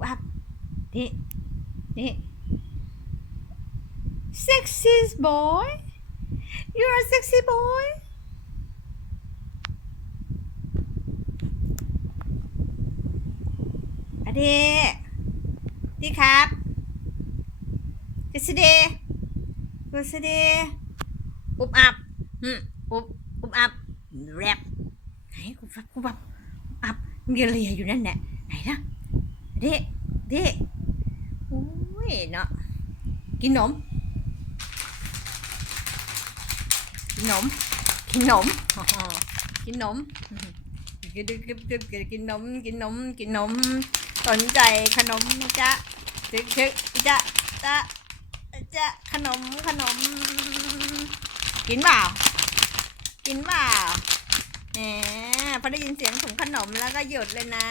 บอับนี่นี่ sexy boy you're a sexy boy อะเดดีครับกฤษเดกฤษเดอุบอับอืมอุบอุบอับแรปไหนอุบอับอุบอับอับมีเลียอยู่นั่นแหละไหนนะเด เดโอ้ยเนาะกินนมกินนมกินนมกินนมกินกินกินกินนมกินนมกินนมสนใจขนมไหมจ๊ะชึกชึกจ๊ะจ๊ะจ๊ะขนมขนม กินเปล่ากินเปล่าแหมพอได้ยินเสียงถุงขนมแล้วก็หยุดเลยนะ